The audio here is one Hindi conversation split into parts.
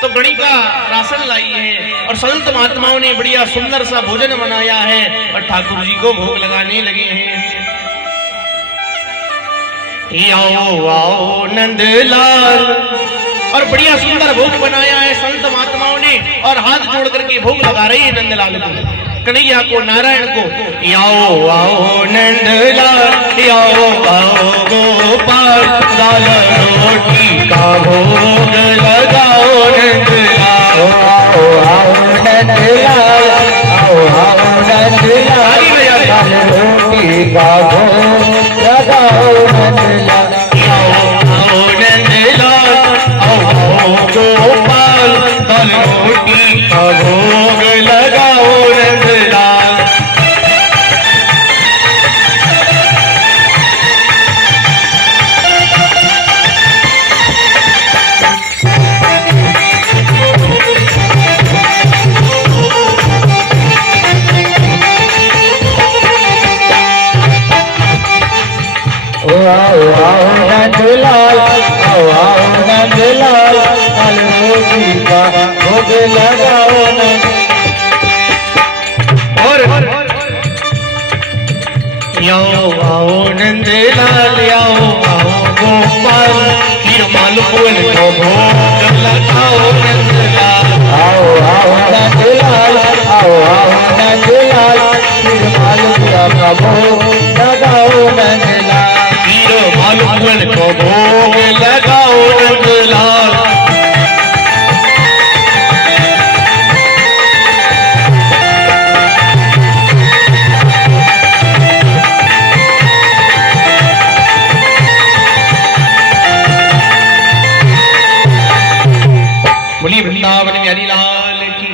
तो गणिका राशन लाई है और संत महात्माओं ने बढ़िया सुंदर सा भोजन बनाया है और ठाकुर जी को भोग लगाने लगे हैं। आओ आओ नंदलाल, और बढ़िया सुंदर भोग बनाया है संत महात्माओं ने और हाथ जोड़ करके भोग लगा रही है नंदलाल को, कन्हैया को, नारायण को। आओ आओ नंदलाल, आओ आओ गोपाल, दाल रोटी का भोग लगाओ नंदलाल। आओ आओ नंदलाल, आओ आओ नंदलाल, दाल रोटी का भोग लगाओ नंदलाल। आओ आओ नंदलाल, आओ आओ गोपाल, दाल रोटी का भोग लगाओ नंदलाल। आओ आओ नंदलाल, आओ आओ नंदलाल, दाल रोटी का भोग लगाओ नंदलाल। और आओ आओ नंदलाल, आओ आओ गोपाल, हीर मालपुन को भोग लगाओ नंदलाल। आओ आओ नंदलाल, आओ आओ नंदलाल, फिर मालपुआ का भोग लगाओ नंदलाल। हीर मालपुन को भोग लगाओ नंदलाल। बोलिए वृंदावन बिहारी लाल की।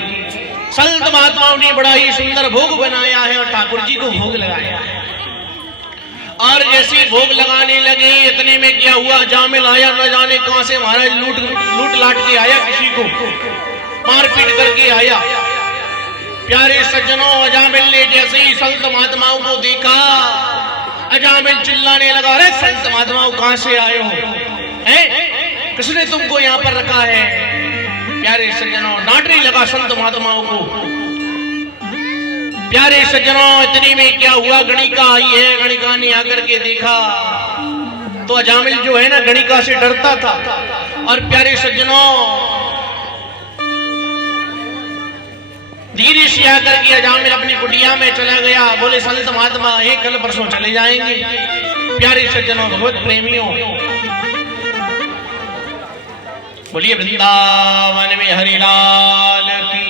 संत महात्माओं ने बड़ा ही सुंदर भोग बनाया है और ठाकुर जी को भोग लगाया है। और जैसे भोग लगाने लगे इतने में क्या हुआ, जामिल आया, न जाने कहां से महाराज लूट लाट के आया, किसी को मारपीट करके आया। प्यारे सज्जनों, अजामिल ने जैसे ही संत महात्माओं को देखा, अजामिल चिल्लाने लगा, अरे संत महात्माओं कहां से आए हो, हैं? किसने तुमको यहाँ पर रखा है? प्यारे सज्जनों, डांटने लगा संत महात्माओं को। प्यारे सज्जनों, इतने में क्या हुआ, गणिका आई है। गणिका ने आकर के देखा तो अजामिल जो है ना गणिका से डरता था। और प्यारे सज्जनों, धीरे से आकर के अजामिल अपनी कुटिया में चला गया। बोले संत महात्मा एक कल परसों चले जाएंगे। प्यारे सज्जनों, भगवत प्रेमियों, बोलिए वृंदावन में हरिलाल की।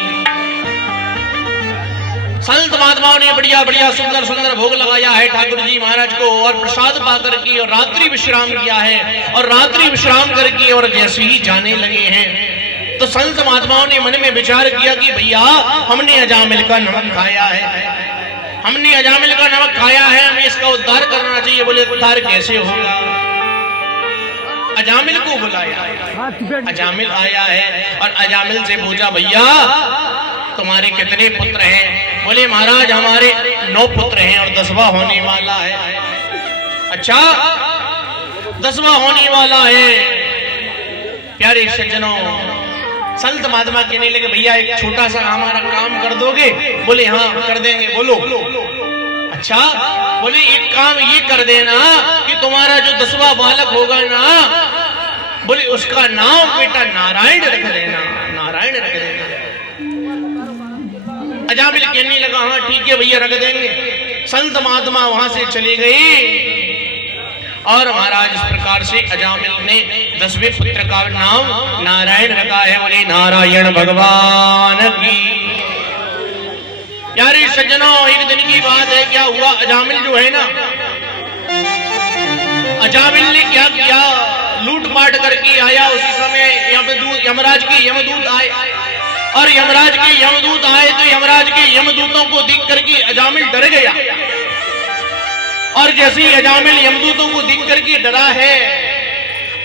संत महात्माओं ने बढ़िया बढ़िया सुंदर सुंदर भोग लगाया है ठाकुर जी महाराज को और प्रसाद पाकर की और रात्रि विश्राम किया है। और रात्रि विश्राम करके और जैसे ही जाने लगे हैं तो संत महात्माओं ने मन में विचार किया कि भैया हमने अजामिल का नमक खाया है, हमने अजामिल का नमक खाया है, हमें इसका उद्धार करना चाहिए। बोले उद्धार कैसे होगा? अजामिल को बुलाया। अजामिल आया है और अजामिल से पूछा, भैया तुम्हारे कितने पुत्र हैं? बोले महाराज हमारे 9 पुत्र हैं और 10वां होने वाला है। अच्छा, 10वां होने वाला है। प्यारे सज्जनों, संत महात्मा कहने लगे, भैया एक छोटा सा हमारा काम कर दोगे? बोले हाँ कर देंगे। बोलो। अच्छा, बोले एक काम ये कर देना कि तुम्हारा जो 10वां बालक होगा ना, बोले उसका नाम बेटा नारायण रख देना, नारायण रख देना। अजामिल कहने लगा, हाँ ठीक है भैया रख देंगे। संत महात्मा वहां से चले गए और महाराज इस प्रकार से अजामिल ने 10वें पुत्र का नाम नारायण रखा है। बोले नारायण भगवान की। प्यारे सज्जनों, एक दिन की बात है, क्या हुआ, अजामिल जो है ना, अजामिल ने क्या किया, लूटपाट करके आया। उसी समय यमराज के यमदूत आए और यमराज के यमदूत आए तो यमराज के यमदूतों को देख करके अजामिल डर गया। और जैसे ही अजामिल यमदूतों को देख करके डरा है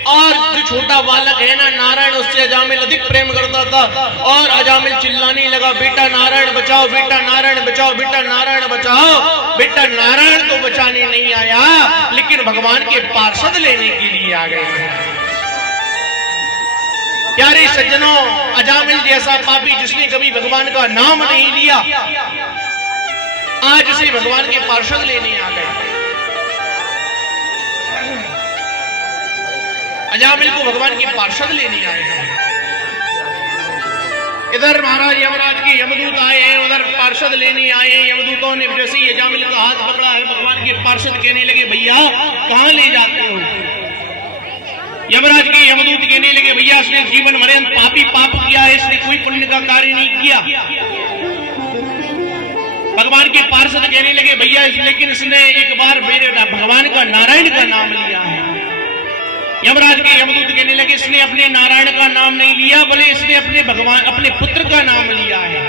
और जो छोटा बालक है ना नारायण, उससे अजामिल अधिक प्रेम करता था। और अजामिल चिल्लाने लगा, बेटा नारायण बचाओ, बेटा नारायण बचाओ, बेटा नारायण बचाओ। बेटा नारायण तो बचाने नहीं आया, लेकिन भगवान के पार्षद लेने के लिए आ गए। प्यारे सज्जनों, जैसा पापी जिसने कभी भगवान का नाम नहीं लिया, आज उसे भगवान के पार्षद लेने आ गए। अजामिल को भगवान के पार्षद लेने आए हैं। इधर महाराज यमराज के यमदूत आए हैं, उधर पार्षद लेने आए हैं। यमदूतों ने जैसे ही अजामिल का हाथ पकड़ा है, भगवान के पार्षद कहने लगे भैया कहां ले जाते हो? यमराज के यमदूत कहने लगे भैया इसने जीवन मरण पापी पाप किया है, इसने कोई पुण्य का कार्य नहीं किया। भगवान के पार्षद कहने लगे भैया लेकिन इसने एक बार मेरे भगवान का नारायण का नाम लिया है। यमराज के यमदूत कहने लगे इसने अपने नारायण का नाम नहीं लिया, बोले इसने अपने भगवान अपने पुत्र का नाम लिया है।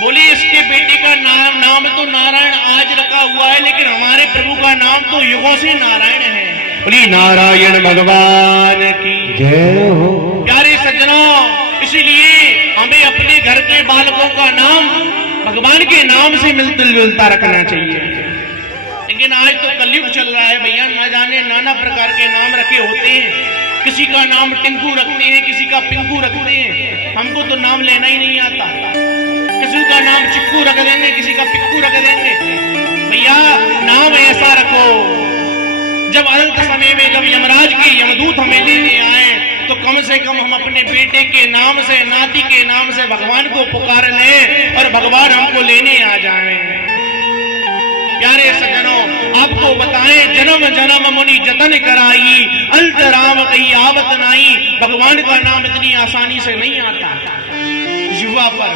बोले इसके बेटे का नाम तो नारायण आज रखा हुआ है, लेकिन हमारे प्रभु का नाम तो युगों से नारायण है। बोली नारायण भगवान की जय हो। प्यारे सज्जनों, इसलिए हमें अपने घर के बालकों का नाम भगवान के नाम से मिलता जुलता रखना चाहिए। लेकिन आज तो कलयुग चल रहा है भैया, न जाने नाना प्रकार के नाम रखे होते हैं। किसी का नाम टिंकू रखते हैं, किसी का पिंकू रखते हैं। हमको तो नाम लेना ही नहीं आता। किसी का नाम चिक्कू रख देंगे, किसी का पिक्कू रख देंगे। भैया नाम ऐसा रखो, जब अंत समय में जब यमराज के यमदूत हमें लेने आए तो कम से कम हम अपने बेटे के नाम से, नाती के नाम से भगवान को पुकार लें और भगवान हमको लेने आ जाएं। प्यारे सज्जनों, आपको बताएं जन्म जन्म मुनि जतन कराई, अंत राम कही आवत नाई। भगवान का नाम इतनी आसानी से नहीं आता। युवा पर